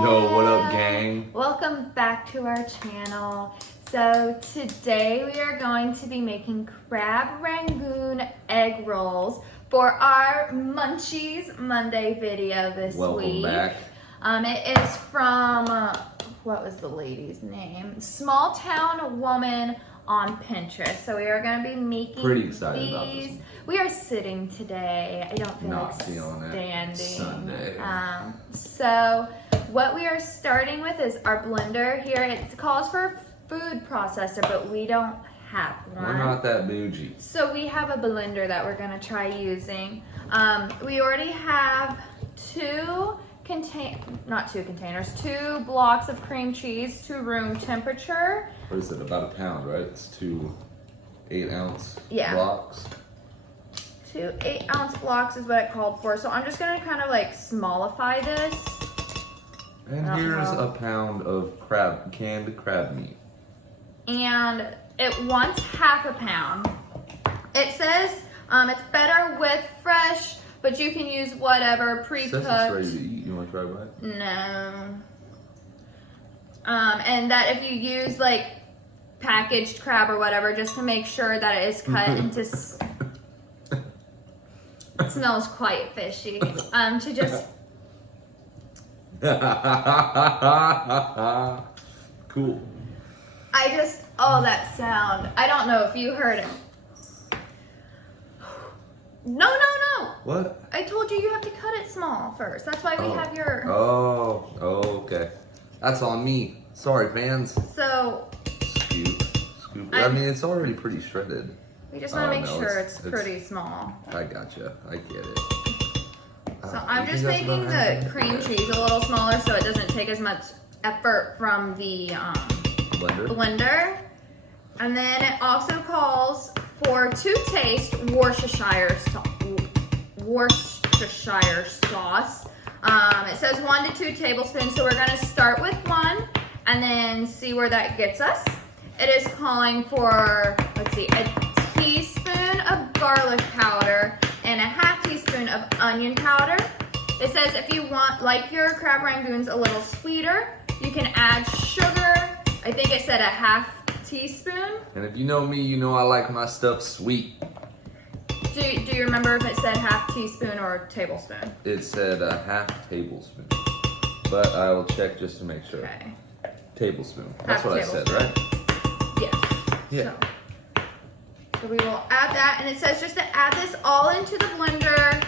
Yo, what up, gang? Welcome back to our channel. So today we are going to be making crab rangoon egg rolls for our Munchies Monday video this week. Welcome back. It is from, what was the lady's name? Small Town Woman on Pinterest. So we are going to be making Pretty excited these. about this one. We are sitting today. I don't feel Not like feeling it. standing. Sunday. So what we are starting with is our blender here. It calls for a food processor, but we don't have one. We're not that bougie. So we have a blender that we're gonna try using. We already have two blocks of cream cheese to room temperature. What is it, about a pound, right? It's 2 8-ounce Yeah. blocks. 2 8-ounce blocks is what it called for. So I'm just gonna kind of like smallify this. And here's a pound of canned crab meat. And it wants half a pound. It says it's better with fresh, but you can use whatever pre-cooked. It says it's ready to eat. You want to try what? No. And that if you use like packaged crab or whatever, just to make sure that it is cut into. It smells quite fishy. To just. Cool. That sound. I don't know if you heard it. No. What? I told you have to cut it small first. That's why we have your. Oh, okay. That's on me. Sorry, fans. So. Scoop. I mean, it's already pretty shredded. We just want to make sure it's pretty small. I gotcha. I get it. So I'm just making the cream cheese a little smaller so it doesn't take as much effort from the blender. And then it also calls for to taste Worcestershire sauce. It says 1 to 2 tablespoons, so we're going to start with 1 and then see where that gets us. It is calling for, let's see, a teaspoon of garlic powder and a half teaspoon of onion powder. It says if you like your crab rangoons a little sweeter, you can add sugar. I think it said a half teaspoon. And if you know me, you know I like my stuff sweet. Do you remember if it said half teaspoon or tablespoon? It said a half tablespoon, but I will check just to make sure. Okay. Tablespoon. That's Half what I said, right? Yes. Yeah. So we will add that, and it says just to add this all into the blender.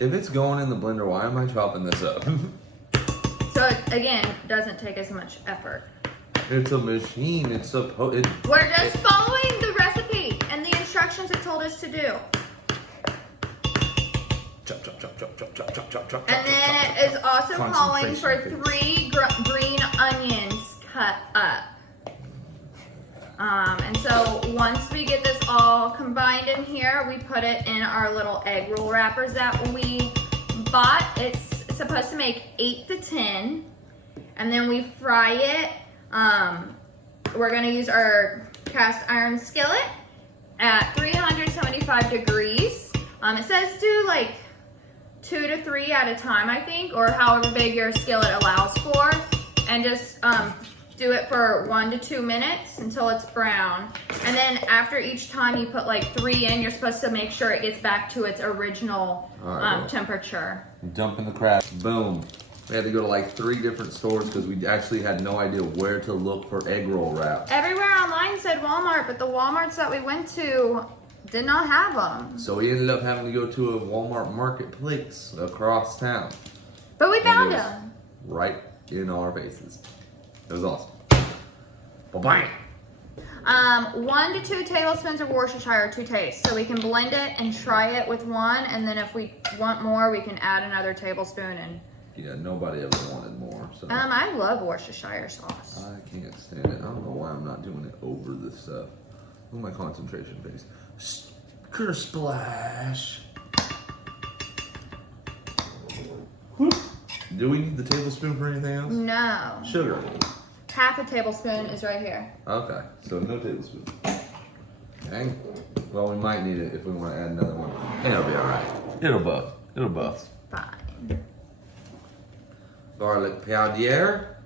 If it's going in the blender, why am I chopping this up? So it, again, doesn't take as much effort. It's a machine. It's supposed. We're just following the recipe and the instructions it told us to do. Chop. And then it is also calling for 3 green onions cut up. And so once we get this all combined in here, we put it in our little egg roll wrappers that we bought. It's supposed to make 8 to 10. And then we fry it. We're gonna use our cast iron skillet at 375 degrees. It says do like 2 to 3 at a time, I think, or however big your skillet allows for. And just do it for 1 to 2 minutes until it's brown. And then after each time you put like 3 in, you're supposed to make sure it gets back to its original temperature. Dumping the crab. Boom. We had to go to like 3 different stores because we actually had no idea where to look for egg roll wrap. Everywhere online said Walmart, but the Walmarts that we went to did not have them. So we ended up having to go to a Walmart marketplace across town. But we found them. Right in our faces. It was awesome. Bam! 1 to 2 tablespoons of Worcestershire to taste. So we can blend it and try it with 1, and then if we want more, we can add another tablespoon. And yeah, nobody ever wanted more. So I love Worcestershire sauce. I can't stand it. I don't know why I'm not doing it over this stuff. Look at my concentration face. Sugar splash. Do we need the tablespoon for anything else? No. Sugar. Half a tablespoon is right here. Okay, so no tablespoon. Dang. Well, we might need it if we want to add another one. It'll be all right. It'll buff. Fine. garlic powder.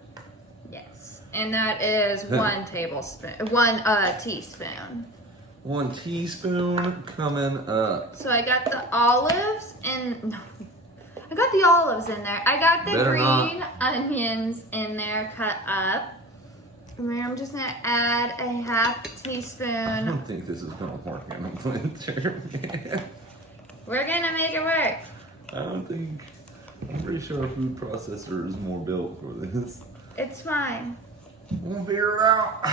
Yes. And that is 1 tablespoon, 1 teaspoon. 1 teaspoon coming up. So I got the olives and, no, I got the olives in there. I got the green onions in there cut up. And then I'm just gonna add a half I teaspoon. don't think this is gonna work in a blender, man. We're gonna make it work. I'm pretty sure a food processor is more built for this. It's fine. We'll figure it out.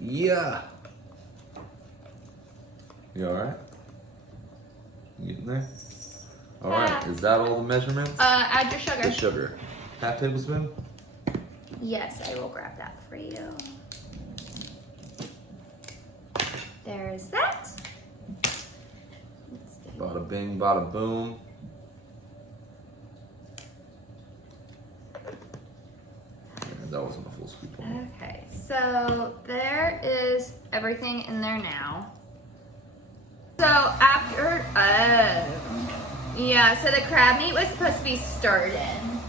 Yeah. You alright? You getting there? Alright, Yeah. is that all the measurements? Add your sugar. The sugar. Half tablespoon? Yes, I will grab that for you. There's that. Let's see. Bada bing, bada boom. And that wasn't a full scoop. Okay, so there is everything in there now. So after, yeah, so the crab meat was supposed to be stirred in.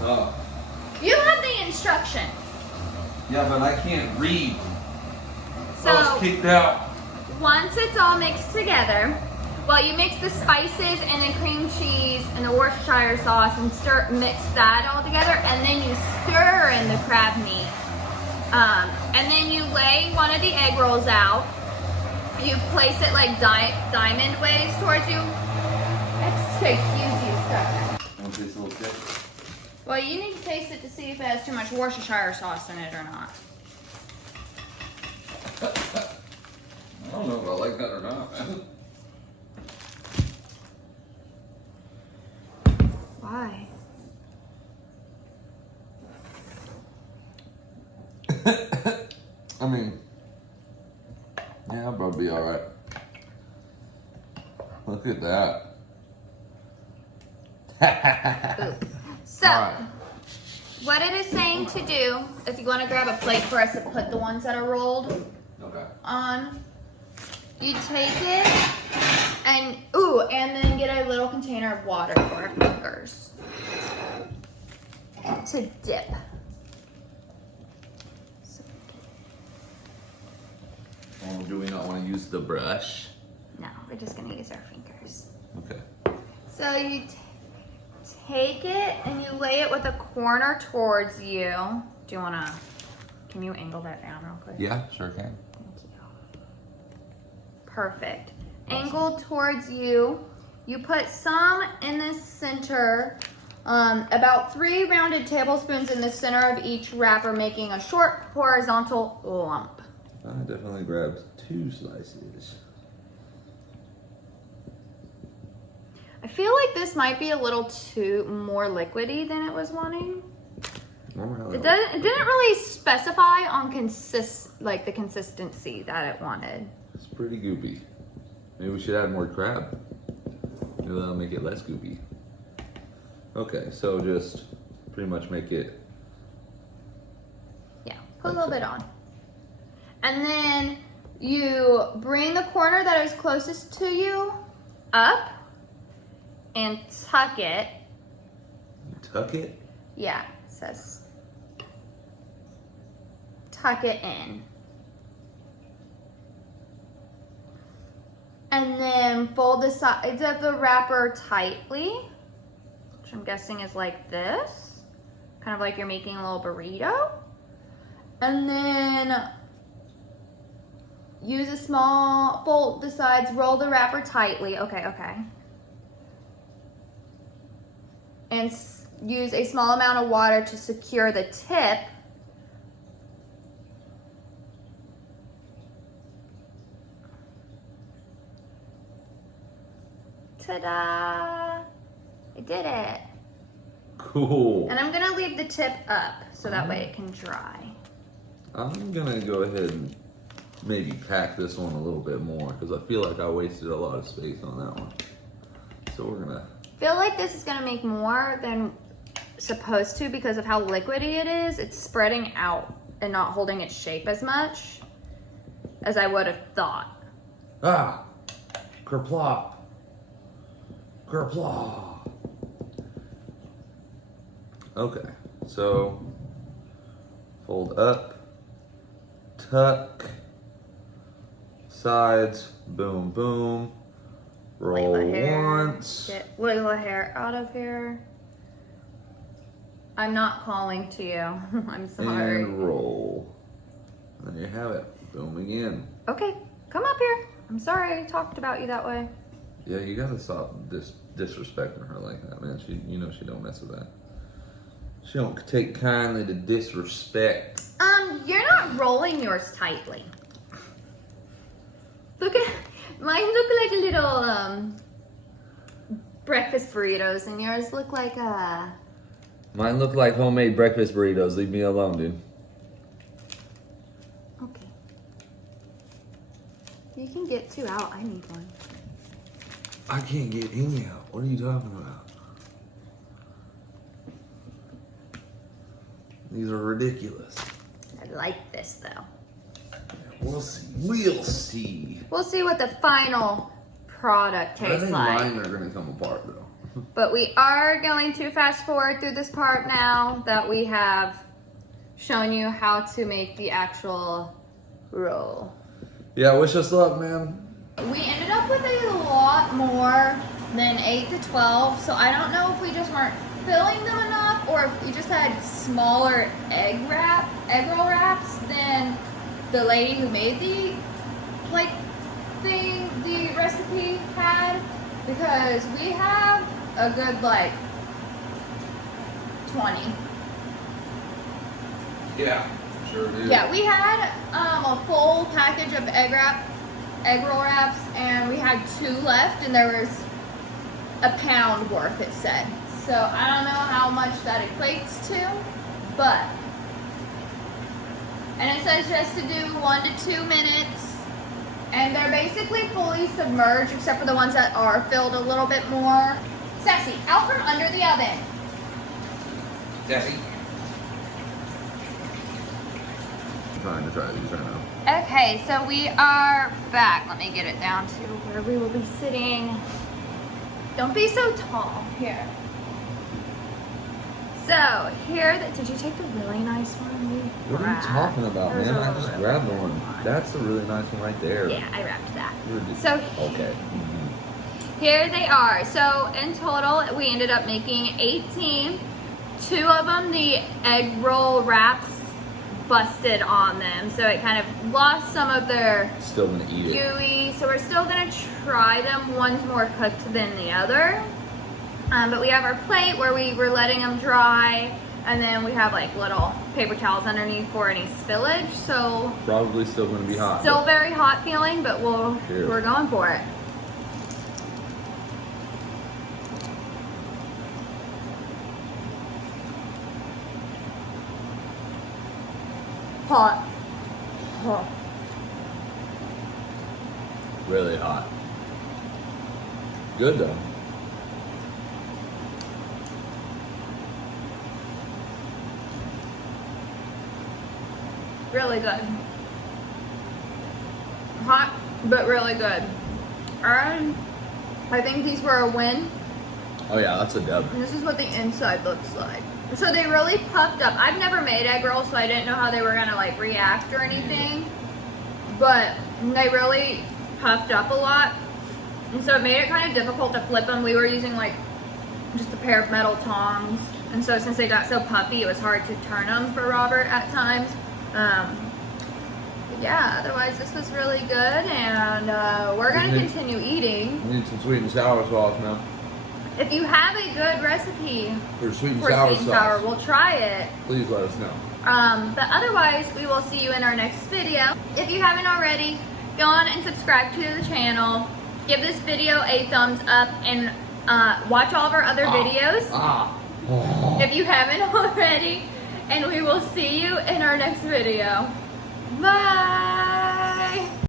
Oh. You have the instructions. Yeah, but I can't read. So I was kicked out. once it's all mixed together, well, you mix the spices and the cream cheese and the Worcestershire sauce and mix that all together, and then you stir in the crab meat. And then you lay one of the egg rolls out. You place it like diamond ways towards you. Excuse you, sir. Want to taste a little dip? Well, you need to taste it to see if it has too much Worcestershire sauce in it or not. I don't know if I like that or not. Why? I mean, yeah, I'll probably be alright. Look at that. So, Alright. what it is saying to do, if you want to grab a plate for us to put the ones that are rolled Okay. on, you take it and then get a little container of water for our fingers to dip. Oh, do we not want to use the brush? No, we're just gonna use our fingers. Okay. So you take it and you lay it with a corner towards you. Do you wanna, can you angle that down real quick? Yeah, sure can. Thank you. Perfect. Awesome. Angled towards you. You put some in the center, about 3 rounded tablespoons in the center of each wrapper, making a short horizontal lump. I definitely grabbed 2 slices. I feel like this might be a little too more liquidy than it was wanting. It didn't really specify on the consistency that it wanted. It's pretty goopy. Maybe we should add more crab. Maybe that'll make it less goopy. Okay, so just pretty much make it. Yeah, put a little bit on. And then you bring the corner that is closest to you up and tuck it. Tuck it? Yeah, it says tuck it in. And then fold the sides of the wrapper tightly, which I'm guessing is like this. Kind of like you're making a little burrito. And then use a small, fold the sides, roll the wrapper tightly. Okay. And use a small amount of water to secure the tip. Ta-da! I did it. Cool. And I'm gonna leave the tip up so that way it can dry. I'm gonna go ahead and maybe pack this one a little bit more because I feel like I wasted a lot of space on that one. So we're gonna. Feel like this is gonna make more than supposed to because of how liquidy it is. It's spreading out and not holding its shape as much as I would have thought. Ah! Kerplop! Kerplop! Okay, so fold up, tuck, sides, boom, boom, roll once. Get wiggle a hair out of here. I'm not calling to you. I'm sorry. And roll. And there you have it. Boom again. Okay, come up here. I'm sorry I talked about you that way. Yeah, you gotta stop disrespecting her like that, man. You know she don't mess with that. She don't take kindly to disrespect. You're not rolling yours tightly. Look at mine. Look like little breakfast burritos, and yours look like Mine look like homemade breakfast burritos. Leave me alone, dude. Okay. You can get 2 out. I need one. I can't get any out. What are you talking about? These are ridiculous. I like this though. We'll see. We'll see. We'll see what the final product I tastes think like. mine are gonna come apart though. But we are going to fast forward through this part now that we have shown you how to make the actual roll. Yeah, wish us luck, man. We ended up with a lot more than 8 to 12, so I don't know if we just weren't filling them enough or if we just had smaller egg roll wraps than the lady who made the recipe had, because we have a good 20. Yeah, sure do. Yeah, we had a full package of egg roll wraps, and we had 2 left, and there was a pound worth, it said. So I don't know how much that equates to, but, and it says just to do 1 to 2 minutes, and they're basically fully submerged except for the ones that are filled a little bit more. Sassy, out from under the oven. Sassy. I'm trying to try these right now. Okay, so we are back. Let me get it down to where we will be sitting. Don't be so tall. Here. So, here, did you take the really nice one? What are you talking about, There's man? a I little just bit grabbed more. one. That's a really nice one right there. Yeah, I wrapped that. You're just- So, okay. here they are. So, in total, we ended up making 18. 2 of them, the egg roll wraps busted on them. So, it kind of lost some of their Still gonna eat it. gooey. So, we're still going to try them. One's more cooked than the other. But we have our plate where we were letting them dry, and then we have little paper towels underneath for any spillage. So Probably still gonna be hot. still very hot feeling, but we're going for it. Hot. Hot. Really hot. Good though. Really good. Hot, but really good. And I think these were a win. Oh yeah, that's a dub. And this is what the inside looks like. So they really puffed up. I've never made egg rolls, so I didn't know how they were gonna react or anything. But they really puffed up a lot. And so it made it kind of difficult to flip them. We were using just a pair of metal tongs. And so since they got so puffy, it was hard to turn them for Robert at times. But yeah, otherwise this was really good, and we're gonna continue eating. We need some sweet and sour sauce now. If you have a good recipe For sweet and for sour sweet and sauce, sour, we'll try it. please let us know. But otherwise, we will see you in our next video. If you haven't already, go on and subscribe to the channel. Give this video a thumbs up, and watch all of our other videos if you haven't already. And we will see you in our next video. Bye!